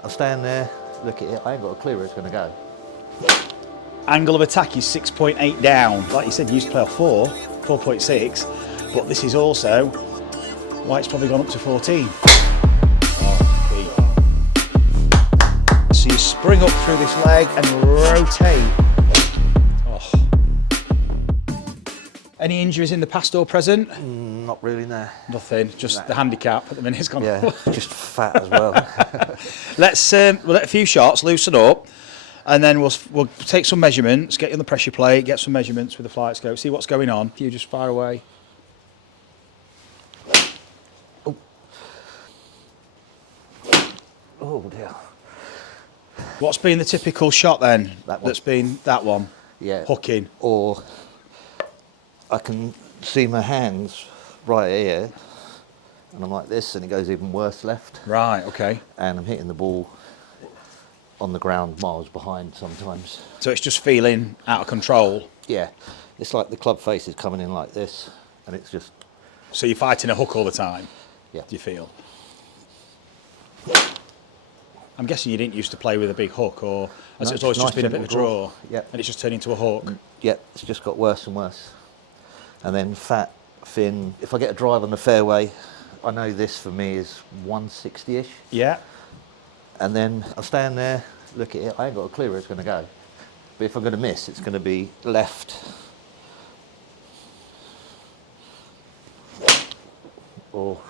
I stand there, look at it, I ain't got a clue where it's going to go. Angle of attack is 6.8 down. Like you said, you used to play off 4.6, but this is also why it's probably gone up to 14. So you spring up through this leg and rotate. Oh. Any injuries in the past or present? Not really, no. Nothing, just the handicap at the minute. It's gone. Yeah, just fat as well. We'll let a few shots loosen up, and then we'll take some measurements, get you on the pressure plate, get some measurements with the flight scope, see what's going on. You just fire away. Oh, oh dear. What's been the typical shot then? That's been that one? Yeah. Hooking. Or I can see my hands right here, and I'm like this, and it goes even worse left. Right, okay. And I'm hitting the ball on the ground miles behind sometimes. So it's just feeling out of control? Yeah. It's like the club face is coming in like this, and it's just... So you're fighting a hook all the time? Yeah. Do you feel? I'm guessing you didn't used to play with a big hook, or has it always just been a bit of a draw? Yeah. And it's just turned into a hook? Yeah, it's just got worse and worse. And then fat, thin. If I get a drive on the fairway, I know this for me is 160-ish. Yeah. And then I stand there, look at it, I ain't got a clue where it's going to go. But if I'm going to miss, it's going to be left. Or...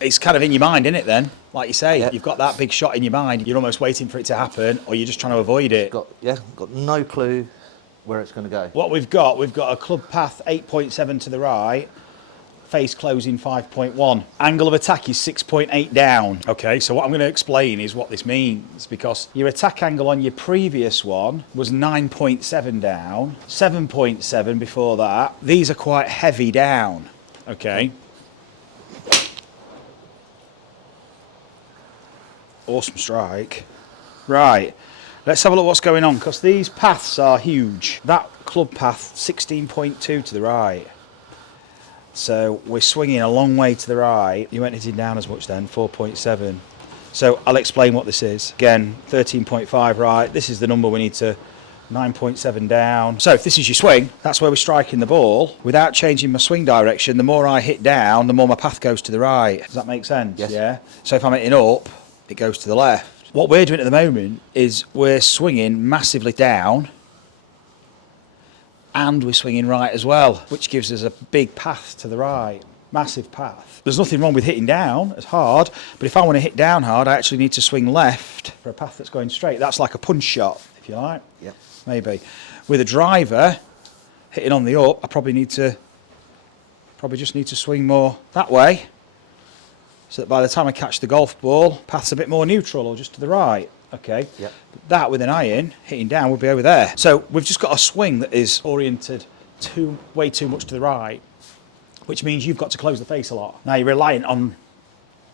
It's kind of in your mind, isn't it then? Like you say, yeah. You've got that big shot in your mind, you're almost waiting for it to happen, or you're just trying to avoid it. Got no clue where it's going to go. What we've got a club path 8.7 to the right, face closing 5.1. Angle of attack is 6.8 down. Okay, so what I'm going to explain is what this means, because your attack angle on your previous one was 9.7 down, 7.7 before that. These are quite heavy down, okay? Awesome strike. Right, let's have a look what's going on, because these paths are huge. That club path, 16.2 to the right. So we're swinging a long way to the right. You weren't hitting down as much then, 4.7. So I'll explain what this is. Again, 13.5 right. This is the number we need to, 9.7 down. So if this is your swing, that's where we're striking the ball. Without changing my swing direction, the more I hit down, the more my path goes to the right. Does that make sense? Yes. Yeah. So if I'm hitting up, it goes to the left. What we're doing at the moment is we're swinging massively down, and we're swinging right as well, which gives us a big path to the right, massive path. There's nothing wrong with hitting down as hard, but if I want to hit down hard, I actually need to swing left for a path that's going straight. That's like a punch shot, if you like. Yep. Maybe. With a driver, hitting on the up, I probably just need to swing more that way, so that by the time I catch the golf ball, path's a bit more neutral or just to the right. Okay. Yep. That with an iron, hitting down, would be over there. So we've just got a swing that is oriented way too much to the right, which means you've got to close the face a lot. Now you're reliant on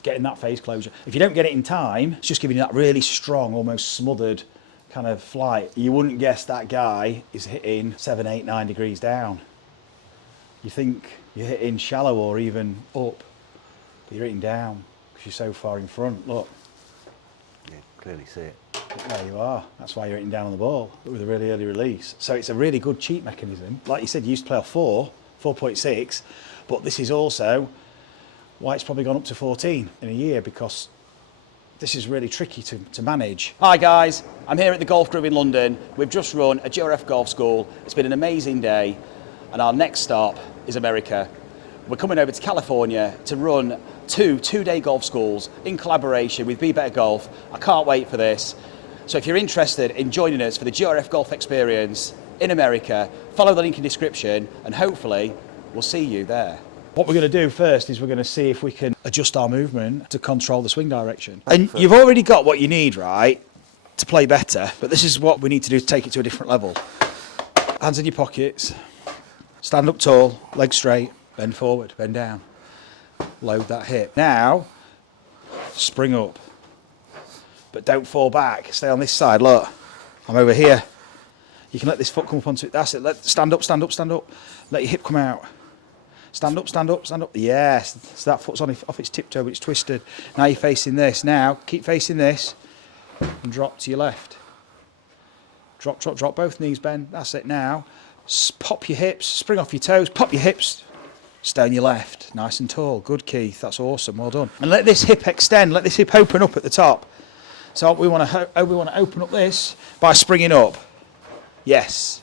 getting that face closure. If you don't get it in time, it's just giving you that really strong, almost smothered kind of flight. You wouldn't guess that guy is hitting 7, 8, 9 degrees down. You think you're hitting shallow or even up, but you're hitting down because you're so far in front. Look. Yeah, clearly see it. There you are. That's why you're hitting down on the ball with a really early release. So it's a really good cheat mechanism. Like you said, you used to play off 4.6, but this is also why it's probably gone up to 14 in a year, because this is really tricky to manage. Hi guys, I'm here at the Golf Group in London. We've just run a GRF golf school. It's been an amazing day, and our next stop is America. We're coming over to California to run two-day golf schools in collaboration with Be Better Golf. I can't wait for this. So if you're interested in joining us for the GRF Golf Experience in America, follow the link in the description, and hopefully we'll see you there. What we're going to do first is we're going to see if we can adjust our movement to control the swing direction. And you've already got what you need, right, to play better, but this is what we need to do to take it to a different level. Hands in your pockets, stand up tall, legs straight, bend forward, bend down, load that hip. Now, spring up, but don't fall back. Stay on this side. Look, I'm over here. You can let this foot come up onto it. That's it. Stand up, stand up, stand up. Let your hip come out. Stand up, stand up, stand up. Yes, so that foot's off its tiptoe, but it's twisted. Now you're facing this. Now, keep facing this and drop to your left. Drop, drop, drop, both knees bend. That's it now. Pop your hips, spring off your toes, pop your hips. Stay on your left, nice and tall. Good, Keith, that's awesome, well done. And let this hip extend, let this hip open up at the top. So we want to open up this by springing up. Yes.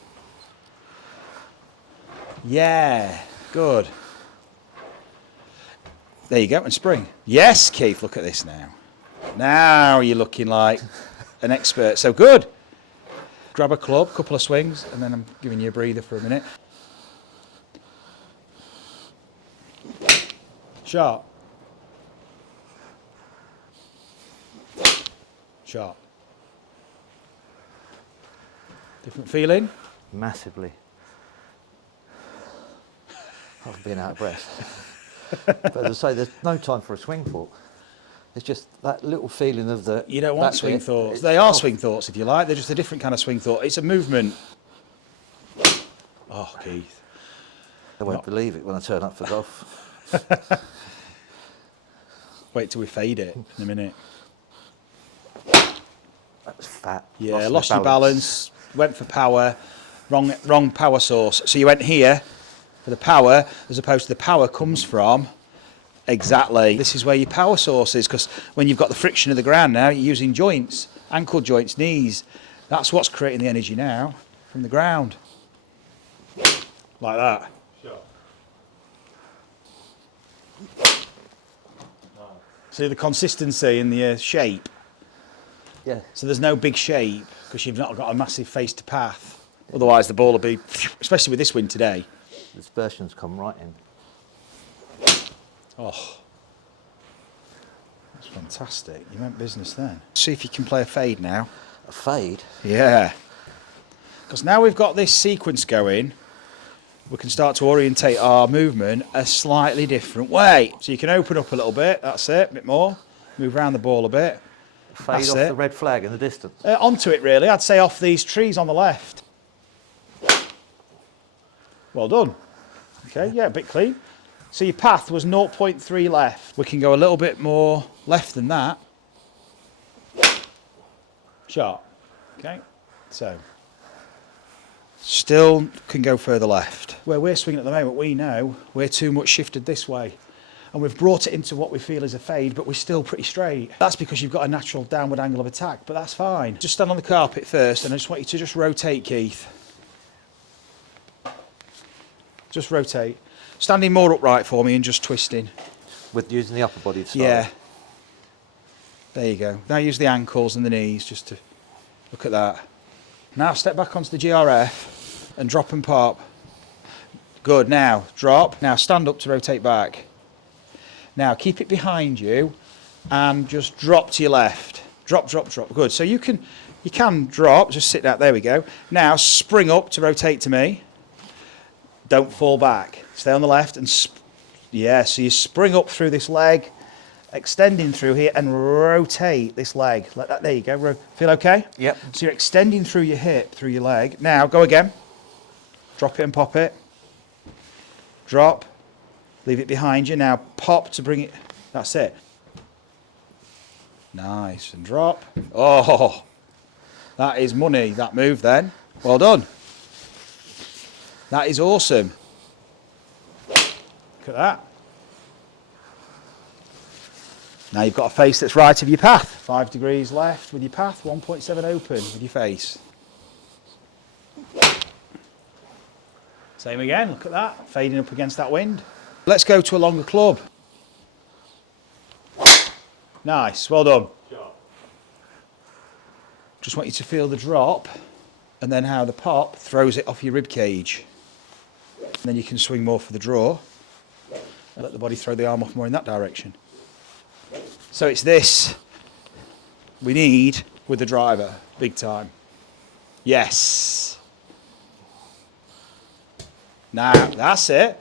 Yeah, good. There you go, and spring. Yes, Keith, look at this now. Now you're looking like an expert, so good. Grab a club, couple of swings, and then I'm giving you a breather for a minute. Sharp. Sharp. Different feeling? Massively. I've been out of breath. But as I say, there's no time for a swing thought. It's just that little feeling of the... You don't want swing thoughts. They are swing thoughts, if you like. They're just a different kind of swing thought. It's a movement. Oh, Keith. I won't believe it when I turn up for golf. Wait till we fade it in a minute. That was fat. Yeah, lost your balance, went for power, wrong power source. So you went here for the power, as opposed to the power comes from, exactly, this is where your power source is, because when you've got the friction of the ground now, you're using joints, ankle joints, knees. That's what's creating the energy now from the ground. Like that. See the consistency in the shape? Yeah. So there's no big shape because you've not got a massive face to path. Otherwise the ball will be, especially with this wind today. The dispersions come right in. Oh, that's fantastic. You meant business then. See if you can play a fade now. A fade? Yeah. Because now we've got this sequence going, we can start to orientate our movement a slightly different way. So you can open up a little bit, that's it, a bit more. Move around the ball a bit. Fade off the red flag in the distance. Onto it really, I'd say off these trees on the left. Well done. Okay, yeah, a bit clean. So your path was 0.3 left. We can go a little bit more left than that. Sharp. Okay, so. Still can go further left. Where we're swinging at the moment, we know we're too much shifted this way. And we've brought it into what we feel is a fade, but we're still pretty straight. That's because you've got a natural downward angle of attack, but that's fine. Just stand on the carpet first, and I just want you to just rotate, Keith. Just rotate. Standing more upright for me and just twisting. With using the upper body to start. Yeah. There you go. Now use the ankles and the knees just to look at that. Now step back onto the GRF and drop and pop. Good, now drop. Now stand up to rotate back. Now keep it behind you and just drop to your left. Drop, drop, drop. Good, so you can drop, just sit down, there we go. Now spring up to rotate to me. Don't fall back. Stay on the left and, yeah, so you spring up through this leg, extending through here and rotate this leg like that. There you go. Feel okay? Yep. So you're extending through your hip, through your leg. Now go again. Drop it and pop it. Drop. Leave it behind you. Now pop to bring it. That's it. Nice. And drop. Oh, that is money, that move then. Well done. That is awesome. Look at that. Now you've got a face that's right of your path. 5 degrees left with your path, 1.7 open with your face. Same again, look at that, fading up against that wind. Let's go to a longer club. Nice, well done. Just want you to feel the drop and then how the pop throws it off your rib cage. And then you can swing more for the draw and let the body throw the arm off more in that direction. So it's this we need with the driver, big time. Yes. Now, that's it.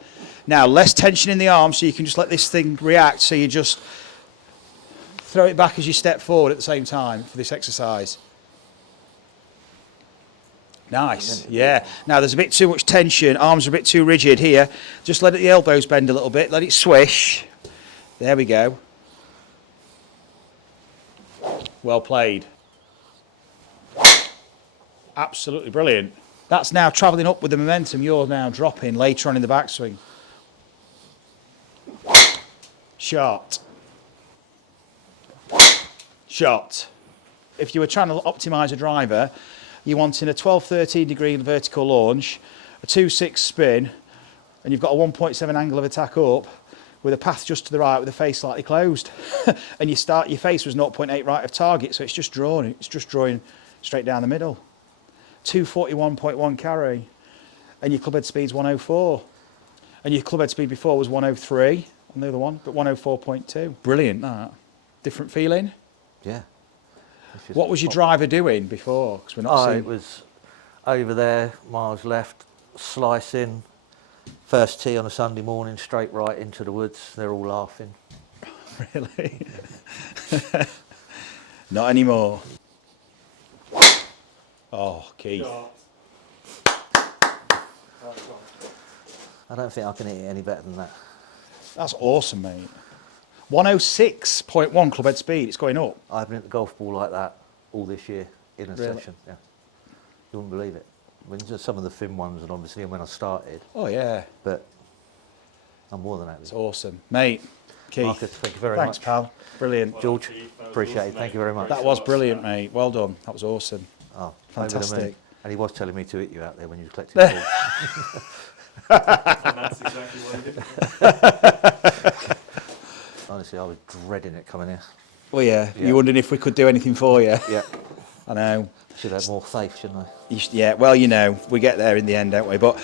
Now, less tension in the arm so you can just let this thing react, so you just throw it back as you step forward at the same time for this exercise. Nice, yeah. Now there's a bit too much tension, arms are a bit too rigid here. Just let the elbows bend a little bit, let it swish. There we go. Well played. Absolutely brilliant. That's now travelling up with the momentum you're now dropping later on in the backswing. Shot. Shot. If you were trying to optimise a driver, you're wanting a 12-13 degree vertical launch, a 2-6 spin, and you've got a 1.7 angle of attack up with a path just to the right with the face slightly closed. And your face was 0.8 right of target, so it's just drawing straight down the middle. 241.1 carry, and your clubhead speed's 104. And your clubhead speed before was 103 on the other one, but 104.2. Brilliant, that. Different feeling? Yeah. What was your driver doing before? Because we're not seeing... It was over there, miles left, slicing, first tee on a Sunday morning, straight right into the woods. They're all laughing. Really? Not anymore. Oh, Keith. I don't think I can hit it any better than that. That's awesome, mate. 106.1 clubhead speed, it's going up. I haven't hit the golf ball like that all this year in a session. Yeah. You wouldn't believe it. I mean, just some of the thin ones, and obviously when I started. Oh, yeah. But I'm more than happy. It's awesome. Mate, Keith. Marcus, thank you very much. Thanks, pal. Brilliant. George, appreciate it. Thank you very much. That was brilliant, mate. Well done. That was awesome. Oh, fantastic. And he was telling me to hit you out there when you were collecting balls. And that's exactly what he did. Honestly, I was dreading it coming here. Well, yeah. You're wondering if we could do anything for you. Yeah. I know. Should have more faith, shouldn't I? Yeah, well, you know, we get there in the end, don't we? But